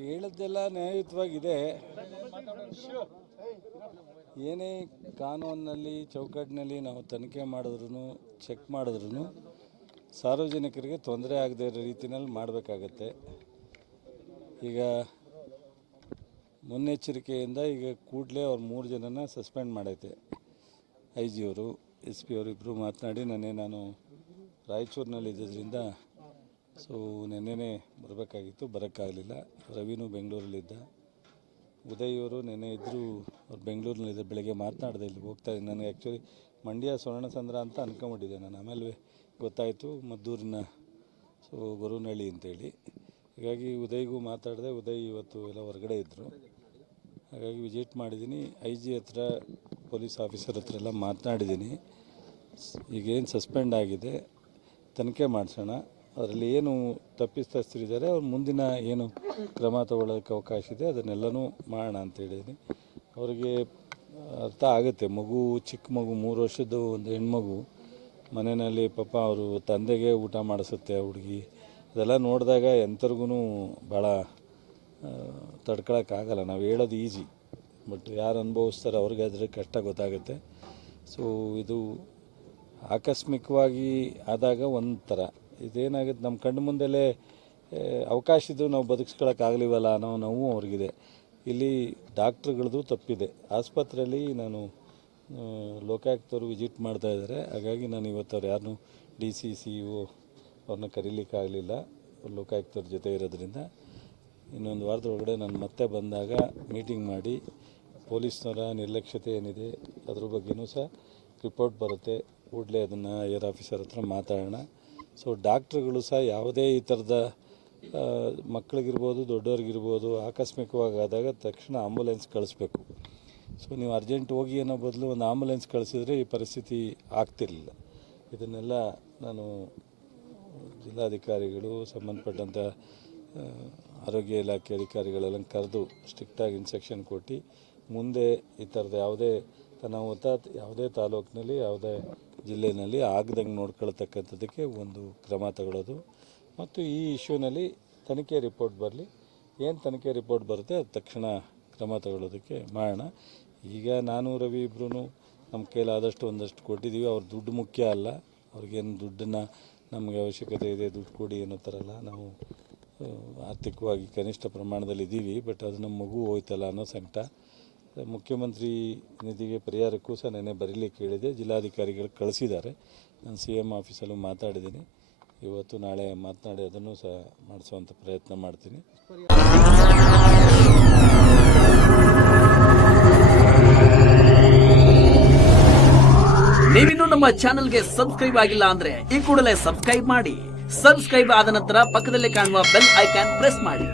ಅವ್ರು ಹೇಳಿದ್ದೆಲ್ಲ ನ್ಯಾಯಯುತವಾಗಿದೆ. ಏನೇ ಕಾನೂನಿನಲ್ಲಿ, ಚೌಕಟ್ಟಿನಲ್ಲಿ ನಾವು ತನಿಖೆ ಮಾಡಿದ್ರು ಚೆಕ್ ಮಾಡಿದ್ರು ಸಾರ್ವಜನಿಕರಿಗೆ ತೊಂದರೆ ಆಗದೇ ಇರೋ ರೀತಿಯಲ್ಲಿ ಮಾಡಬೇಕಾಗತ್ತೆ. ಈಗ ಮುನ್ನೆಚ್ಚರಿಕೆಯಿಂದ ಈಗ ಕೂಡಲೇ ಅವ್ರು ಮೂರು ಜನನ ಸಸ್ಪೆಂಡ್ ಮಾಡೈತೆ. ಐ ಜಿ ಅವರು ಎಸ್ ಪಿ ಅವರು ಇಬ್ಬರು ಮಾತನಾಡಿ ನಾನೇ ನಾನು ರಾಯಚೂರಿನಲ್ಲಿ ಇದ್ದಿದ್ದರಿಂದ ಸೊ ನೆನ್ನೆನೇ ಬರಬೇಕಾಗಿತ್ತು, ಬರೋಕ್ಕಾಗಲಿಲ್ಲ. ರವಿನೂ ಬೆಂಗಳೂರಲ್ಲಿದ್ದ. ಉದಯ್ ಅವರು ನೆನ್ನೆ ಇದ್ದರು ಅವ್ರು ಬೆಂಗಳೂರಿನಲ್ಲಿದ್ದ ಬೆಳಗ್ಗೆ ಮಾತನಾಡಿದೆ ಇಲ್ಲಿ ಹೋಗ್ತಾ ಇದ್ದೀನಿ ನನಗೆ ಆ್ಯಕ್ಚುಲಿ ಮಂಡ್ಯ ಸ್ವರ್ಣಸಂದ್ರ ಅಂತ ಅನ್ಕೊಂಬಿಟ್ಟಿದ್ದೆ ನಾನು. ಆಮೇಲೆ ಗೊತ್ತಾಯಿತು, ಮದ್ದೂರಿನ ಸೊ ಗೊರುನಹಳ್ಳಿ ಅಂತೇಳಿ. ಹೀಗಾಗಿ ಉದಯ್ಗೂ ಮಾತಾಡಿದೆ, ಉದಯ್ ಇವತ್ತು ಎಲ್ಲ ಹೊರಗಡೆ ಇದ್ದರು ಹಾಗಾಗಿ ವಿಸಿಟ್ ಮಾಡಿದ್ದೀನಿ. ಐ ಜಿ ಹತ್ರ, ಪೊಲೀಸ್ ಆಫೀಸರ್ ಹತ್ರ ಎಲ್ಲ ಮಾತನಾಡಿದ್ದೀನಿ. ಈಗೇನು ಸಸ್ಪೆಂಡ್ ಆಗಿದೆ, ತನಿಖೆ ಮಾಡಿಸೋಣ. ಅದರಲ್ಲಿ ಏನು ತಪ್ಪಿತಸ್ಥರಿದ್ದಾರೆ, ಅವ್ರು ಮುಂದಿನ ಏನು ಕ್ರಮ ತಗೊಳ್ಳೋಕ್ಕೆ ಅವಕಾಶ ಇದೆ, ಅದನ್ನೆಲ್ಲನೂ ಮಾಡೋಣ ಅಂತ ಹೇಳಿದ್ದೀನಿ. ಅವರಿಗೆ ಅರ್ಥ ಆಗುತ್ತೆ, ಮಗು ಚಿಕ್ಕ ಮಗು, ಮೂರು ವರ್ಷದ್ದು ಒಂದು ಹೆಣ್ಮಗು, ಮನೆಯಲ್ಲಿ ಪಾಪ ಅವರು ತಂದೆಗೆ ಊಟ ಮಾಡಿಸುತ್ತೆ, ಆ ಹುಡುಗಿ. ಅದೆಲ್ಲ ನೋಡಿದಾಗ ಎಂಥವ್ರಿಗೂ ಭಾಳ ತಡ್ಕೊಳಕ್ಕಾಗಲ್ಲ. ನಾವು ಹೇಳೋದು ಈಸಿ ಬಟ್ ಯಾರು ಅನುಭವಿಸ್ತಾರೆ ಅವ್ರಿಗೆ ಅದ್ರ ಕಷ್ಟ ಗೊತ್ತಾಗುತ್ತೆ. ಸೊ ಇದು ಆಕಸ್ಮಿಕವಾಗಿ ಆದಾಗ ಒಂಥರ ಥರ ಇದೇನಾಗುತ್ತೆ? ನಮ್ಮ ಕಣ್ಣು ಮುಂದೆಲೇ ಅವಕಾಶ ಇದ್ದು ನಾವು ಬದುಕಿಸ್ಕೊಳಕ್ಕಾಗಲಿವಲ್ಲ ಅನ್ನೋ ನೋವು ಅವ್ರಿಗಿದೆ. ಇಲ್ಲಿ ಡಾಕ್ಟ್ರುಗಳದ್ದು ತಪ್ಪಿದೆ. ಆಸ್ಪತ್ರೆಯಲ್ಲಿ ನಾನು ಲೋಕಾಯುಕ್ತರು ವಿಸಿಟ್ ಮಾಡ್ತಾ ಇದ್ದಾರೆ. ಹಾಗಾಗಿ ನಾನು ಇವತ್ತು ಅವ್ರು ಯಾರನ್ನೂ ಡಿ ಸಿ ಸಿ ಇ ಅವ್ರನ್ನ ಕರೀಲಿಕ್ಕಾಗಲಿಲ್ಲ. ಲೋಕಾಯುಕ್ತರ ಜೊತೆ ಇರೋದ್ರಿಂದ. ಇನ್ನೊಂದು ವಾರದೊಳಗಡೆ ನಾನು ಮತ್ತೆ ಬಂದಾಗ ಮೀಟಿಂಗ್ ಮಾಡಿ ಪೊಲೀಸ್ನವರ ನಿರ್ಲಕ್ಷ್ಯತೆ ಏನಿದೆ ಅದ್ರ ಬಗ್ಗೆನೂ ಸಹ ರಿಪೋರ್ಟ್ ಬರುತ್ತೆ. ಕೂಡಲೇ ಅದನ್ನು ಏರ್ ಆಫೀಸರ್ ಹತ್ರ ಮಾತಾಡೋಣ. ಸೊ ಡಾಕ್ಟ್ರುಗಳು ಸಹ ಯಾವುದೇ ಈ ಥರದ ಮಕ್ಕಳಿಗಿರ್ಬೋದು, ದೊಡ್ಡವ್ರಿಗಿರ್ಬೋದು ಆಕಸ್ಮಿಕವಾಗಿ ಆದಾಗ ತಕ್ಷಣ ಆಂಬುಲೆನ್ಸ್ ಕಳಿಸ್ಬೇಕು. ಸೊ ನೀವು ಅರ್ಜೆಂಟ್ ಹೋಗಿ ಅನ್ನೋ ಬದಲು ಒಂದು ಆಂಬುಲೆನ್ಸ್ ಕಳಿಸಿದ್ರೆ ಈ ಪರಿಸ್ಥಿತಿ ಆಗ್ತಿರಲಿಲ್ಲ. ಇದನ್ನೆಲ್ಲ ನಾನು ಜಿಲ್ಲಾಧಿಕಾರಿಗಳು ಸಂಬಂಧಪಟ್ಟಂಥ ಆರೋಗ್ಯ ಇಲಾಖೆ ಅಧಿಕಾರಿಗಳೆಲ್ಲ ಕರೆದು ಸ್ಟ್ರಿಕ್ಟಾಗಿ ಇನ್ಸ್ಟ್ರಕ್ಷನ್ ಕೊಟ್ಟು ಮುಂದೆ ಈ ಥರದ ಯಾವುದೇ ಅನಾಹುತ ಯಾವುದೇ ತಾಲೂಕಿನಲ್ಲಿ ಯಾವುದೇ ಜಿಲ್ಲೆಯಲ್ಲಿ ಆಗದಂಗೆ ನೋಡ್ಕೊಳ್ತಕ್ಕಂಥದ್ದಕ್ಕೆ ಒಂದು ಕ್ರಮ ತಗೊಳ್ಳೋದು. ಮತ್ತು ಈ ಇಶ್ಯೂನಲ್ಲಿ ತನಿಖೆ ರಿಪೋರ್ಟ್ ಬರಲಿ. ಏನು ತನಿಖೆ ರಿಪೋರ್ಟ್ ಬರುತ್ತೆ ಅದು ತಕ್ಷಣ ಕ್ರಮ ತಗೊಳ್ಳೋದಕ್ಕೆ ಮಾಡೋಣ. ಈಗ ನಾನು, ರವಿ ಇಬ್ಬರೂ ನಮ್ಮ ಕೈಲಾದಷ್ಟು ಒಂದಷ್ಟು ಕೊಟ್ಟಿದ್ದೀವಿ ಅವ್ರ ದುಡ್ಡು ಮುಖ್ಯ ಅಲ್ಲ. ಅವ್ರಿಗೇನು ದುಡ್ಡನ್ನು ನಮಗೆ ಅವಶ್ಯಕತೆ ಇದೆ, ದುಡ್ಡು ಕೊಡಿ ಅನ್ನೋ ಥರ ಅಲ್ಲ ನಾವು ಆರ್ಥಿಕವಾಗಿ ಕನಿಷ್ಠ ಪ್ರಮಾಣದಲ್ಲಿ ಇದ್ದೀವಿ ಬಟ್ ಅದು ನಮ್ಮ ಮಗು ಹೋಯ್ತಲ್ಲ ಅನ್ನೋ ಸಂಕಟ. ಮುಖ್ಯಮಂತ್ರಿ ನಿಧಿಗೆ ಪರಿಹಾರಕ್ಕೂ ಸಹ ನೆನೆ ಬರೀಲಿಕ್ಕೆ ಹೇಳಿದೆ ಜಿಲ್ಲಾಧಿಕಾರಿಗಳು ಕಳಿಸಿದ್ದಾರೆ. ನಾನು ಸಿ ಎಂ ಆಫೀಸಲ್ಲೂ ಮಾತಾಡಿದ್ದೀನಿ. ಇವತ್ತು ನಾಳೆ ಮಾತನಾಡಿ ಅದನ್ನು ಸಹ ಮಾಡಿಸುವಂಥ ಪ್ರಯತ್ನ ಮಾಡ್ತೀನಿ. ನೀವಿನ್ನೂ ನಮ್ಮ ಚಾನೆಲ್ಗೆ ಸಬ್ಸ್ಕ್ರೈಬ್ ಆಗಿಲ್ಲ ಅಂದ್ರೆ ಈ ಕೂಡಲೇ ಸಬ್ಸ್ಕ್ರೈಬ್ ಮಾಡಿ. ಸಬ್ಸ್ಕ್ರೈಬ್ ಆದ ನಂತರ ಪಕ್ಕದಲ್ಲಿ ಕಾಣುವ ಬೆಲ್ ಐಕಾನ್ ಪ್ರೆಸ್ ಮಾಡಿ.